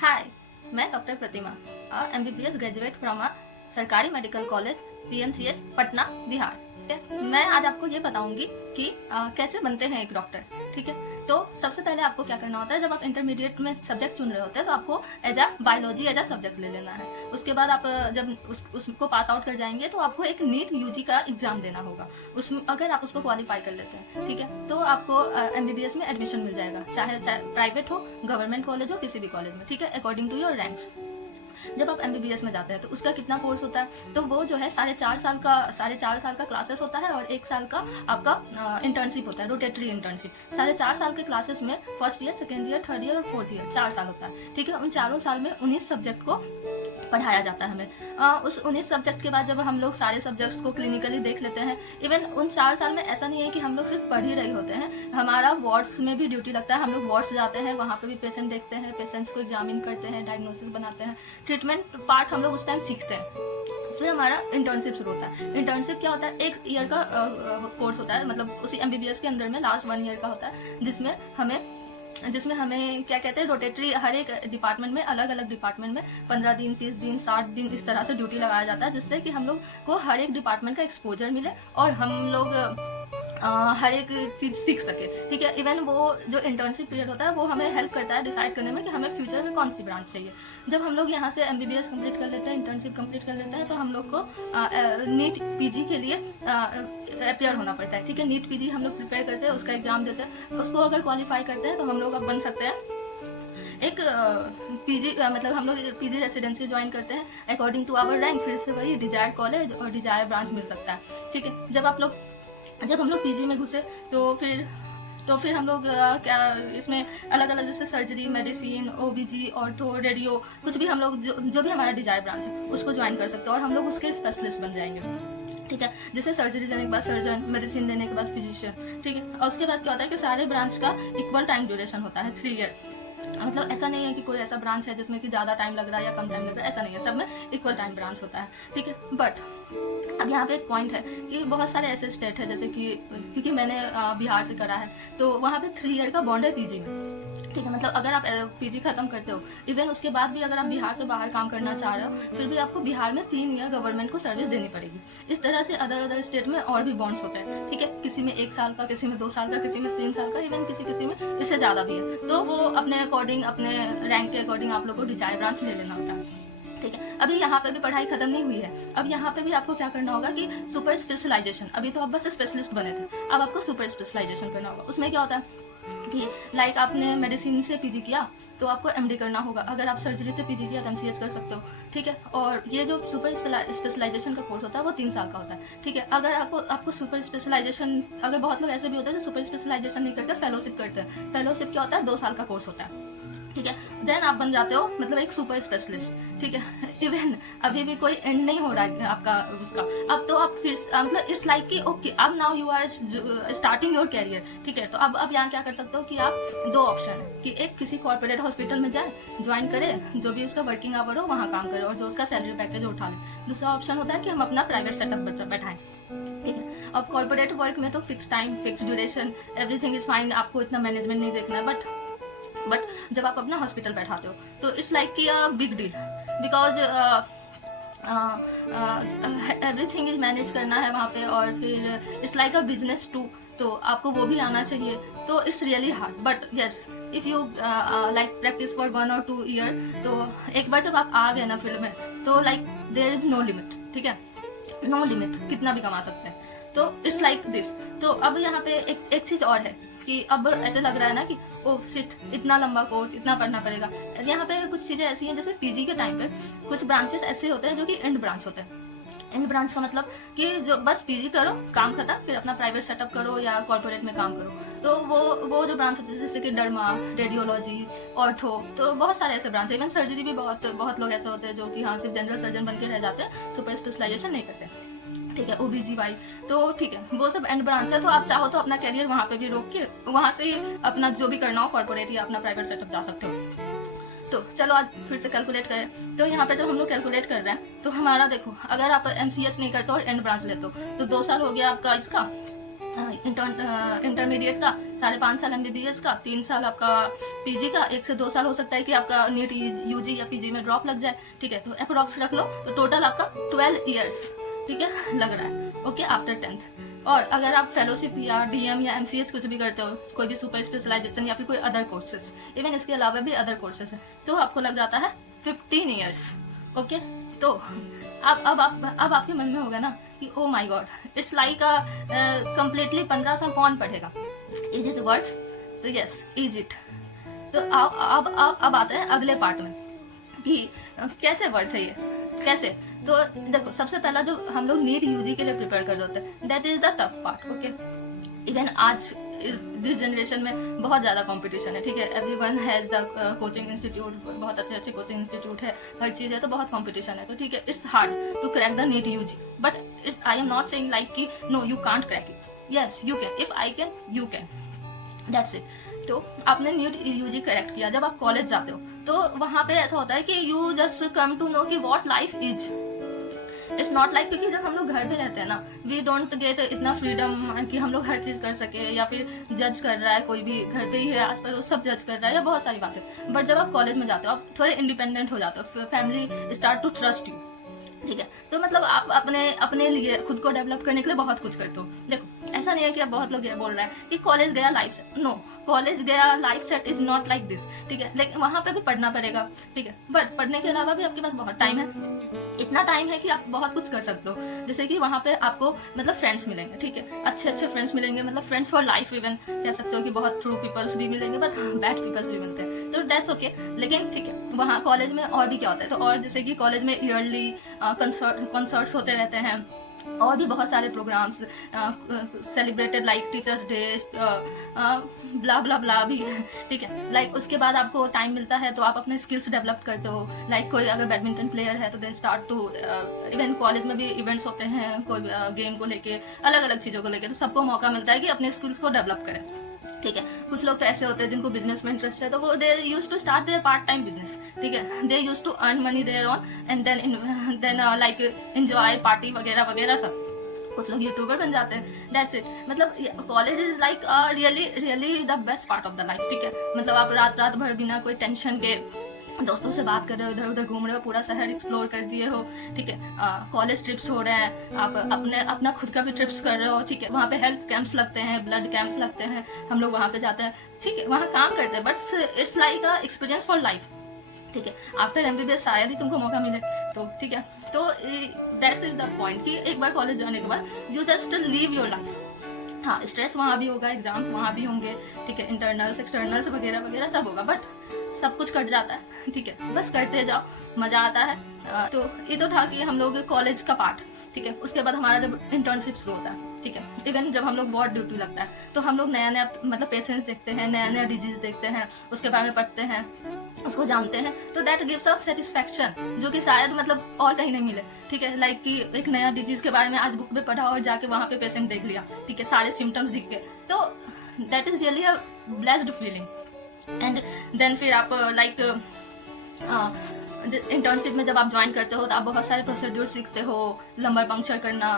हाय, मैं doctor Pratima, MBBS graduate from सरकारी medical college PMCH Patna Bihar. ठीक है, मैं आज आपको ये बताऊंगी कि कैसे बनते हैं एक डॉक्टर। ठीक है, तो सबसे पहले आपको क्या करना होता है, जब आप इंटरमीडिएट में सब्जेक्ट चुन रहे होते हैं तो आपको as a biology as a subject ले लेना है। उसके बाद आप जब उसको पास आउट कर जाएंगे तो आपको एक नीट यूजी का एग्जाम देना होगा। उसमें अगर आप उसको क्वालिफाई कर लेते हैं, ठीक है, तो आपको एमबीबीएस में एडमिशन मिल जाएगा, चाहे प्राइवेट हो, गवर्नमेंट कॉलेज हो, किसी भी कॉलेज में। ठीक है, अकॉर्डिंग टू योर रैंक्स। जब आप एमबीबीएस में जाते हैं तो उसका कितना कोर्स होता है, तो वो जो है 4.5 साल का क्लासेस होता है और 1 साल का आपका इंटर्नशिप होता है, रोटेटरी इंटर्नशिप। 4.5 साल के क्लासेस में first year, second year, third year और फोर्थ ईयर 4 साल होता है। ठीक है, उन चारों साल में 19 सब्जेक्ट को पढ़ाया जाता है हमें। उस 19 सब्जेक्ट के बाद जब हम लोग सारे सब्जेक्ट्स को क्लिनिकली देख लेते हैं, इवन उन 4 साल में ऐसा नहीं है कि हम लोग सिर्फ पढ़ ही रहे होते हैं, हमारा वार्ड्स में भी ड्यूटी लगता है। हम लोग वार्ड्स जाते हैं, वहाँ पे भी पेशेंट देखते हैं, पेशेंट्स को एग्जामिन करते हैं, डायग्नोसिस बनाते हैं, ट्रीटमेंट पार्ट हम लोग उस टाइम सीखते हैं। फिर हमारा इंटर्नशिप शुरू होता है। इंटर्नशिप क्या होता है, 1 ईयर का कोर्स होता है, मतलब उसी एमबीबीएस के अंदर में लास्ट 1 ईयर का होता है, जिसमें हमें क्या कहते हैं, रोटेटरी, हर एक डिपार्टमेंट में, अलग अलग डिपार्टमेंट में 15 दिन, 30 दिन, 60 दिन इस तरह से ड्यूटी लगाया जाता है, जिससे कि हम लोग को हर एक डिपार्टमेंट का एक्सपोजर मिले और हम लोग हर एक चीज़ सीख सके। ठीक है, इवन वो जो इंटर्नशिप पीरियड होता है वो हमें हेल्प करता है डिसाइड करने में कि हमें फ्यूचर में कौन सी ब्रांच चाहिए। जब हम लोग यहाँ से एमबीबीएस कंप्लीट कर लेते हैं, इंटर्नशिप कंप्लीट कर लेते हैं, तो हम लोग को नीट पीजी के लिए अपेयर होना पड़ता है। ठीक है, नीट पीजी हम लोग प्रिपेयर करते हैं, उसका एग्जाम देते हैं, उसको अगर क्वालिफाई करते हैं तो हम लोग अब बन सकते हैं एक पीजी, मतलब हम लोग पीजी रेसिडेंसी ज्वाइन करते हैं अकॉर्डिंग टू आवर रैंक। फिर से वही डिजायर कॉलेज और डिजायर ब्रांच मिल सकता है। ठीक है, जब हम लोग पीजी में घुसे तो फिर हम लोग क्या इसमें अलग अलग, जैसे सर्जरी, मेडिसिन, ओबीजी, ऑर्थो, रेडियो, कुछ भी हम लोग जो भी हमारा डिजायर ब्रांच है उसको ज्वाइन कर सकते हैं और हम लोग उसके स्पेशलिस्ट बन जाएंगे। ठीक है, जैसे सर्जरी देने के बाद सर्जन, मेडिसिन देने के बाद फिजिशियन। ठीक है, और उसके बाद क्या होता है कि सारे ब्रांच का इक्वल टाइम ड्यूरेशन होता है, 3 ईयर। मतलब ऐसा नहीं है कि कोई ऐसा ब्रांच है जिसमें कि ज़्यादा टाइम लग रहा है या कम टाइम लग रहा है, ऐसा नहीं है, सब में इक्वल टाइम ब्रांच होता है। ठीक है, बट अब यहाँ पे एक पॉइंट है कि बहुत सारे ऐसे स्टेट है, जैसे कि क्योंकि मैंने बिहार से करा है, तो वहाँ पे 3 ईयर का बॉन्ड है पीजी में। ठीक है, मतलब अगर आप पीजी खत्म करते हो, इवन उसके बाद भी अगर आप बिहार से बाहर काम करना चाह रहे हो, फिर भी आपको बिहार में 3 ईयर गवर्नमेंट को सर्विस देनी पड़ेगी। इस तरह से अदर स्टेट में और भी बॉन्ड्स होते हैं। ठीक है, किसी में 1 साल का, किसी में 2 साल का, किसी में 3 साल का, इवन किसी में इससे ज़्यादा भी है। तो वो अपने अकॉर्डिंग, अपने रैंक के अकॉर्डिंग आप लोग को डिजायर ब्रांच ले लेना होता है। ठीक है, अभी यहाँ पे भी पढ़ाई खत्म नहीं हुई है। अब यहाँ पे भी आपको क्या करना होगा कि सुपर स्पेशलाइजेशन, अभी तो आप बस स्पेशलिस्ट बने थे, अब आपको सुपर स्पेशलाइजेशन करना होगा। उसमें क्या होता है कि लाइक आपने मेडिसिन से पीजी किया तो आपको एमडी करना होगा, अगर आप सर्जरी से पीजी किया तो एमसीएच कर सकते हो। ठीक है, और ये जो सुपर स्पेशलाइजेशन का कोर्स होता है वो 3 साल का होता है। ठीक है, अगर आपको सुपर स्पेशलाइजेशन, अगर बहुत लोग ऐसे भी होते हैं जो सुपर स्पेशलाइजेशन नहीं करते, फेलोशिप करते हैं। फेलोशिप क्या होता है, 2 साल का कोर्स होता है। ठीक है, देन आप बन जाते हो मतलब एक सुपर स्पेशलिस्ट। ठीक है, इवन अभी भी कोई एंड नहीं हो रहा है आपका उसका। अब तो आप फिर मतलब इट्स लाइक कि ओके, अब now you are starting your career. ठीक है, तो अब यहाँ क्या कर सकते हो कि आप 2 ऑप्शन है कि एक किसी कॉर्पोरेट हॉस्पिटल में जाए, ज्वाइन करें, जो भी उसका वर्किंग आवर हो वहाँ काम करे और जो उसका सैलरी पैकेज उठा ले। दूसरा ऑप्शन होता है कि हम अपना प्राइवेट सेटअप बैठाएं। ठीक है, अब कॉर्पोरेट वर्क में तो fix time, fix duration, everything is fine, आपको इतना मैनेजमेंट नहीं देखना है। बट जब आप अपना हॉस्पिटल बैठाते हो तो इट्स लाइक कि big deal, because everything is manage करना है वहाँ पे, और फिर it's like a business too, तो आपको वो भी आना चाहिए। तो it's really hard, but yes if you like practice for 1 और 2 ईयर, तो एक बार जब आप आ गए ना फील्ड में, तो like there is no limit. ठीक है, नो लिमिट, कितना भी कमा सकते हैं। तो इट्स लाइक दिस। तो अब यहाँ पे एक चीज़ और है कि अब ऐसे लग रहा है ना कि ओह सिट, इतना लंबा कोर्स, इतना पढ़ना पड़ेगा। यहाँ पे कुछ चीज़ें ऐसी हैं, जैसे पीजी के टाइम पे कुछ ब्रांचेस ऐसे होते हैं जो कि एंड ब्रांच होते हैं। एंड ब्रांच का मतलब कि जो बस पीजी करो, काम खत्म, फिर अपना प्राइवेट सेटअप करो या कॉर्पोरेट में काम करो। तो वो जो ब्रांच होते हैं, जैसे कि डर्मा, रेडियोलॉजी, ऑर्थो, तो बहुत सारे ऐसे ब्रांच है। इवन सर्जरी भी बहुत लोग ऐसे होते हैं जो कि हाँ सिर्फ जनरल सर्जन बन के रह जाते हैं, सुपर स्पेशलाइजेशन नहीं करते। ठीक है, ओबीजीवाई, तो ठीक है, वो सब एंड ब्रांच है। तो आप चाहो तो अपना कैरियर वहाँ पे भी रोक के वहाँ से ही अपना जो भी करना हो कॉर्पोरेट या अपना प्राइवेट सेटअप जा सकते हो। तो चलो आज फिर से कैलकुलेट करें। तो यहाँ पे जब हम लोग कैलकुलेट कर रहे हैं तो हमारा देखो, अगर आप एमसीएच नहीं करते और एंड ब्रांच लेते हो तो 2 साल हो गया आपका इसका, इंटरमीडिएट का 5.5 साल MBBS का, 3 साल आपका पीजी का, 1 से 2 साल हो सकता है कि आपका नीट यूजी या पीजी में ड्रॉप लग जाए, ठीक है। तो अप्रोक्स रख लो, तो टोटल आपका 12 ईयर्स, ठीक है, लग रहा है, ओके, आफ्टर 10th। और अगर आप फेलोशिप या DM या MCH कुछ भी करते हो, कोई भी सुपर स्पेशलाइजेशन या फिर कोई अदर कोर्सेज, इवन इसके अलावा भी अदर कोर्सेज है, तो आपको लग जाता है 15 ईयर्स, ओके। तो अब आपके मन में होगा ना कि oh my God, it's like completely 15 साल कौन पढ़ेगा, इज इट वर्थ? तो यस, इज इट। तो अब आते हैं अगले पार्ट में कि कैसे वर्थ है ये, कैसे। तो देखो, सबसे पहला जो हम लोग नीट यूजी के लिए प्रिपेयर कर रहे होते हैं, that is the tough part, okay. Even आज दिस जनरेशन में बहुत ज़्यादा कंपटीशन है, ठीक है। Everyone has the coaching institute, बहुत अच्छे अच्छे कोचिंग इंस्टीट्यूट है, हर चीज़ है, तो बहुत कंपटीशन है, तो ठीक है, it's hard to crack the NEET UG, but it's, I am not saying like कि no you can't crack it, yes you can, if I can you can, that's it. तो आपने नीट यूजी करेक्ट किया, जब आप college जाते हो तो वहाँ पे ऐसा होता है कि you just come to know कि what life is, it's not like, क्योंकि जब हम लोग घर पे रहते हैं ना, वी डोंट गेट इतना फ्रीडम कि हम लोग हर चीज़ कर सके, या फिर जज कर रहा है कोई भी घर पे ही है आस पास, वो सब जज कर रहा है, या बहुत सारी बातें। बट जब आप कॉलेज में जाते हो, आप थोड़े इंडिपेंडेंट हो जाते हो, family start to trust you, ठीक है। तो मतलब आप अपने लिए खुद को डेवलप करने के लिए बहुत कुछ करते हो। देखो, ऐसा नहीं है कि अब बहुत लोग ये बोल रहे हैं कि कॉलेज गया लाइफ सेट, नो, कॉलेज गया life set is not like this, ठीक है। लेकिन वहाँ पे भी पढ़ना पड़ेगा, ठीक है, बट पढ़ने के अलावा भी आपके पास बहुत टाइम है, इतना टाइम है कि आप बहुत कुछ कर सकते हो। जैसे कि वहाँ पे आपको मतलब फ्रेंड्स मिलेंगे, ठीक है, अच्छे अच्छे फ्रेंड्स मिलेंगे, मतलब फ्रेंड्स फॉर लाइफ, इवन कह सकते हो कि बहुत ट्रू पीपल्स भी मिलेंगे, बट बैड पीपल्स भी मिलते हैं, तो दैट्स ओके। लेकिन ठीक है, वहाँ कॉलेज में और भी क्या होता है, तो और जैसे कि कॉलेज में ईयरली कंसर्ट्स होते रहते हैं, और भी बहुत सारे programs celebrated like teachers day, blah blah blah भी, ठीक है। लाइक उसके बाद आपको टाइम मिलता है तो आप अपने स्किल्स डेवलप करते हो, लाइक कोई अगर बैडमिंटन प्लेयर है तो they start to, even college में भी इवेंट्स होते हैं, कोई गेम को लेके, अलग अलग चीज़ों को लेके, तो सबको मौका मिलता है कि अपने स्किल्स को डेवलप करें, ठीक है। कुछ लोग तो ऐसे होते हैं जिनको बिजनेस में इंटरेस्ट है, तो वो they use to start their part time business, ठीक है, they use to earn money there on, and then like enjoy party वगैरह वगैरह सब। कुछ लोग यूट्यूबर बन जाते हैं, दैट्स इट। मतलब college is like really really the best part of the life, ठीक है। मतलब आप रात भर बिना कोई टेंशन के दोस्तों से बात कर रहे हो, इधर उधर घूम रहे हो, पूरा शहर एक्सप्लोर कर दिए हो, ठीक है। कॉलेज ट्रिप्स हो रहे हैं, आप अपना खुद का भी ट्रिप्स कर रहे हो, ठीक है। वहाँ पे हेल्थ कैंप्स लगते हैं, ब्लड कैंप्स लगते हैं, हम लोग वहाँ पे जाते हैं, ठीक है, वहाँ काम करते हैं, but it's like a experience for life, ठीक है। आफ्टर MBBS शायद ही तुमको मौका मिले, तो ठीक है। तो दैट्स इज द पॉइंट कि एक बार कॉलेज जाने के बाद you just leave your life. हाँ, स्ट्रेस वहाँ भी होगा, एग्जाम्स वहाँ भी होंगे, ठीक है, इंटरनल्स एक्सटर्नल्स वगैरह वगैरह सब होगा, बट सब कुछ कट जाता है, ठीक है, बस करते जाओ, मज़ा आता है। तो ये तो था कि हम लोग कॉलेज का पार्ट, ठीक है। उसके बाद हमारा जब इंटर्नशिप शुरू होता है, ठीक है, इवन जब हम लोग वार्ड ड्यूटी लगता है, तो हम लोग नया नया मतलब पेशेंट्स देखते हैं, नया नया डिजीज देखते हैं, उसके बारे में पढ़ते हैं, उसको जानते हैं, तो दैट गिव्स अ सेटिस्फैक्शन, जो कि शायद मतलब और कहीं नहीं मिले, ठीक है। लाइक कि एक नया डिजीज के बारे में आज बुक में पढ़ा और जाके वहाँ पे पेशेंट देख लिया, ठीक है, सारे सिम्टम्स दिख गए, तो that is really a blessed feeling. And then फिर आप लाइक इंटर्नशिप में जब आप ज्वाइन करते हो तो आप बहुत सारे प्रोसीड्यूर सीखते हो, लंबर पंक्चर करना,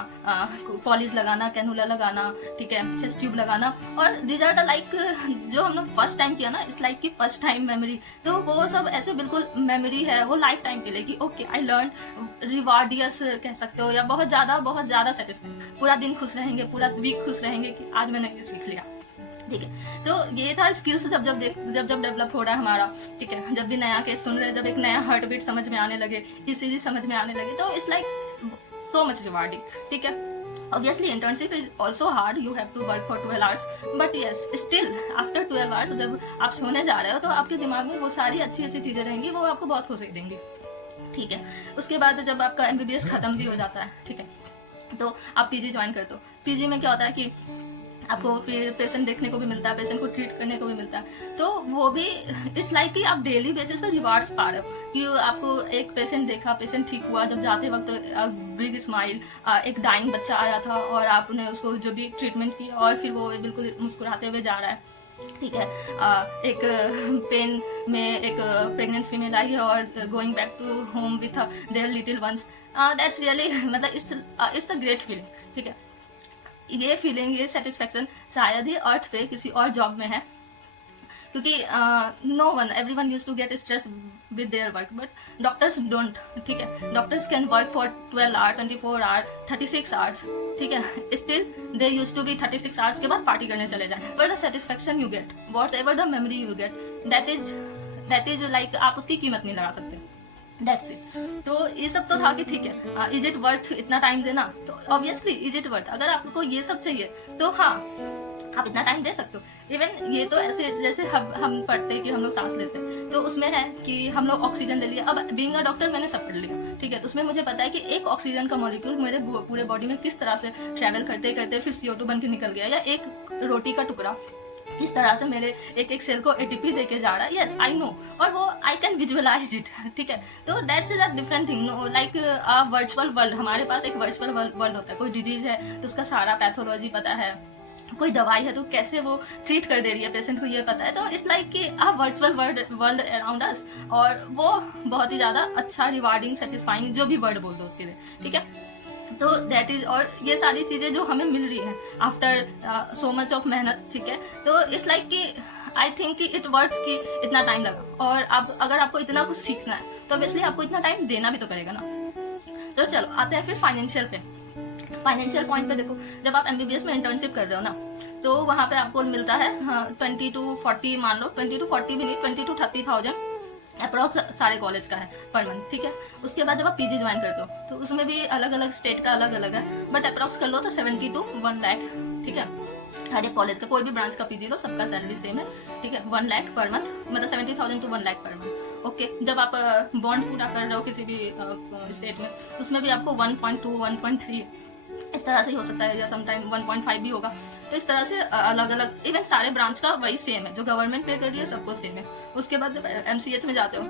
पॉलिश लगाना, कैनुला लगाना, ठीक है, चेस्ट ट्यूब लगाना, और दीज आर द लाइक जो हम लोग फर्स्ट टाइम किया ना, इट्स लाइक कि फर्स्ट टाइम मेमोरी, तो वो सब ऐसे बिल्कुल मेमोरी है वो लाइफ टाइम के लिए कि ओके आई लर्न, रिवार्डियस कह सकते हो, या बहुत ज़्यादा सेटिस्फाइड, पूरा दिन खुश रहेंगे, पूरा वीक खुश रहेंगे कि आज मैंने ये सीख लिया, ठीक है। तो ये था स्किल्स जब डेवलप हो रहा है हमारा, ठीक है, जब भी नया केस सुन रहे हैं, जब एक नया हार्ट बीट समझ में आने लगे, ECG समझ में आने लगे, तो it's like so much rewarding, ठीक है। Obviously, internship is also hard. You have to work for 12 hours. But yes, still after 12 hours, जब आप सोने जा रहे हो तो आपके दिमाग में वो सारी अच्छी चीज़ें रहेंगी, वो आपको बहुत खुशी देंगी, ठीक है। उसके बाद जब आपका MBBS खत्म भी हो जाता है, ठीक है, तो आप PG ज्वाइन करते हो। PG में क्या होता है कि आपको फिर पेशेंट देखने को भी मिलता है, पेशेंट को ट्रीट करने को भी मिलता है, तो वो भी इट्स लाइक कि आप डेली बेसिस पर रिवार्ड्स पा रहे हो कि आपको एक पेशेंट देखा, पेशेंट ठीक हुआ, जब जाते वक्त बिग स्माइल, एक डाइंग बच्चा आया था और आपने उसको जो भी ट्रीटमेंट किया और फिर वो बिल्कुल मुस्कुराते हुए जा रहा है, ठीक है। एक पेन में एक प्रेग्नेंट फीमेल आई है और going back to home with their little ones, that's really मतलब इट्स अ ग्रेट फीलिंग, ठीक है। ये फीलिंग, ये सेटिस्फेक्शन शायद ही अर्थ पे किसी और जॉब में है, क्योंकि no one, everyone use to get stress with their work, but doctors don't, ठीक है। Doctors can work for 12 hour, 24 hour, 36 hours, ठीक है। Still they use to be 36 hours के बाद पार्टी करने चले जाए, but the satisfaction you get, whatever the memory you get, that is like, आप उसकी कीमत नहीं लगा सकते। That's it. तो ये सब तो था कि ठीक है, इज इट वर्थ इतना टाइम देना, तो ऑब्वियसली इज इट वर्थ। अगर आपको ये सब चाहिए तो हाँ, आप इतना टाइम दे सकते हो। इवन ये तो ऐसे जैसे हम पढ़ते हैं कि हम लोग सांस लेते हैं, तो उसमें है कि हम लोग ऑक्सीजन ले लिया। अब बीइंग अ डॉक्टर मैंने सब पढ़ लिया, ठीक है। तो उसमें मुझे पता है कि एक ऑक्सीजन का मॉलिक्यूल मेरे पूरे बॉडी में किस तरह से ट्रैवल करते करते फिर CO2 बन के निकल गया, या एक रोटी का टुकड़ा किस तरह से मेरे एक सेल को ATP देके जा रहा है। यस आई नो, और वो आई कैन विजुअलाइज इट, ठीक है। तो that's is a different thing, like a virtual world. हमारे पास एक वर्चुअल वर्ल्ड होता है। कोई डिजीज है तो उसका सारा पैथोलॉजी पता है, कोई दवाई है तो कैसे वो ट्रीट कर दे रही है पेशेंट को, ये पता है। तो इट्स लाइक कि a virtual world around us, और वो बहुत ही ज़्यादा अच्छा, रिवार्डिंग, सेटिस्फाइंग, जो भी वर्ड बोल दो उसके लिए, ठीक है। तो दैट इज, और ये सारी चीज़ें जो हमें मिल रही हैं आफ्टर सो मच ऑफ मेहनत, ठीक है। तो इट्स लाइक कि आई थिंक कि इट वर्थ कि इतना टाइम लगा, और अब अगर आपको इतना कुछ सीखना है तो ऑब्वियसली आपको इतना टाइम देना भी तो पड़ेगा ना। तो चलो आते हैं फिर फाइनेंशियल पे। फाइनेंशियल पॉइंट पे देखो, जब आप MBBS में इंटर्नशिप कर रहे हो ना, तो वहाँ पे आपको मिलता है 20 to 40, मान लो 20 to 40 भी नहीं, 20 to 30,000 अप्रॉक्स सारे कॉलेज का है पर मंथ, ठीक है। उसके बाद जब आप PG ज्वाइन करते हो तो उसमें भी अलग अलग स्टेट का अलग अलग है, बट अप्रॉक्स कर लो तो 70 to 1 लाख, ठीक है। हर एक कॉलेज का, कोई भी ब्रांच का PG लो, सबका सैलरी सेम है, ठीक है। 1 लाख पर मंथ, मतलब 70,000 to 1 lakh per month, okay. जब आप बॉन्ड पूरा कर रहे हो किसी भी स्टेट में, उसमें भी आपको 1.2, 1.3 इस तरह से ही हो सकता है, या समटाइम 1.5 भी होगा। तो इस तरह से अलग अलग, इवन सारे ब्रांच का वही सेम है, जो गवर्नमेंट पे कर रही है सबको सेम है। उसके बाद जब MCH में जाते हो,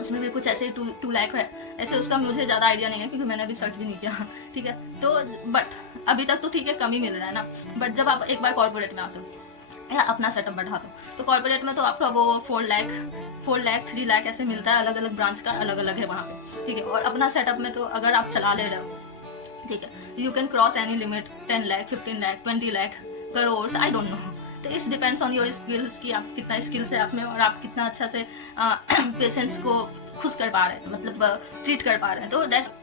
उसमें भी कुछ ऐसे 2 लाख है, ऐसे उसका मुझे ज़्यादा आइडिया नहीं है क्योंकि मैंने अभी सर्च भी नहीं किया, ठीक है। तो बट अभी तक तो ठीक है, कम ही मिल रहा है ना। बट जब आप एक बार कॉर्पोरेट में आते हो या अपना सेटअप बढ़ाते हो, तो कॉर्पोरेट में तो आपका वो 4 लाख 3 लाख ऐसे मिलता है, अलग अलग ब्रांच का अलग अलग है वहाँ पे, ठीक है। और अपना सेटअप में तो अगर आप चला ले रहे हो, ठीक है, you can cross any limit, 10 lakh, 15 lakh, 20 lakh, crore, I don't know. तो it's depends on your skills कि आप कितना स्किल्स है आप में, और आप कितना अच्छा से पेशेंट्स को खुश कर पा रहे हैं, मतलब ट्रीट कर पा रहे हैं।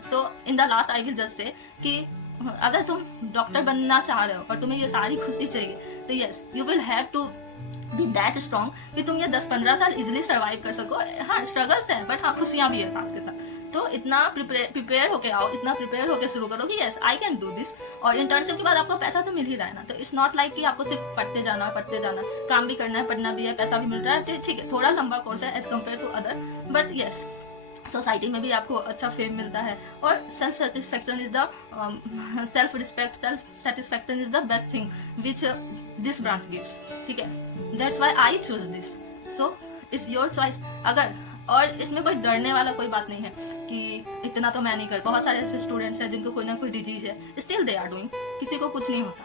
तो in the last I will just say कि अगर तुम डॉक्टर बनना चाह रहे हो और तुम्हें ये सारी खुशी चाहिए, तो yes you will have to be that strong कि तुम ये 10-15 साल इजिली सर्वाइव कर सको। हाँ स्ट्रगल्स है, बट हाँ खुशियाँ भी है साथ के साथ। तो इतना प्रिपेयर होके आओ, इतना प्रिपेयर होके शुरू करो कि yes I can do this. और इंटर्नशिप के बाद आपको पैसा तो मिल ही रहा है ना, तो इट्स नॉट लाइक कि आपको सिर्फ पढ़ते जाना, काम भी करना है, पढ़ना भी है, पैसा भी मिल रहा है, तो ठीक है थोड़ा लंबा कोर्स है as compare to other, but yes society में भी आपको अच्छा फेम मिलता है। और self satisfaction is the self respect, self satisfaction is the best thing which this branch gives, ठीक है। That's why I choose this, so it's your choice. अगर, और इसमें कोई डरने वाला कोई बात नहीं है कि इतना तो मैं नहीं कर, बहुत सारे ऐसे स्टूडेंट्स हैं जिनको कोई ना कोई डिजीज है, स्टिल दे आर डूइंग, किसी को कुछ नहीं होता,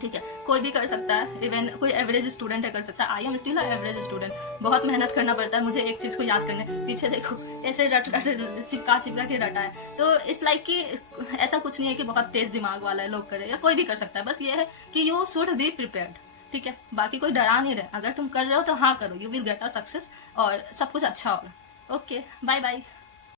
ठीक है। कोई भी कर सकता है, इवन कोई एवरेज स्टूडेंट है कर सकता है। I am still average student, बहुत मेहनत करना पड़ता है मुझे एक चीज़ को याद करने, पीछे देखो ऐसे चिपका के रटा है। तो इट्स लाइक कि ऐसा कुछ नहीं है कि बहुत तेज दिमाग वाला है लोग करे, या कोई भी कर सकता है, बस ये है कि यू शुड बी प्रिपेयर्ड, ठीक है। बाकी कोई डरा नहीं रहे, अगर तुम कर रहे हो तो हाँ करो, you will get a success और सब कुछ अच्छा होगा। Okay bye bye.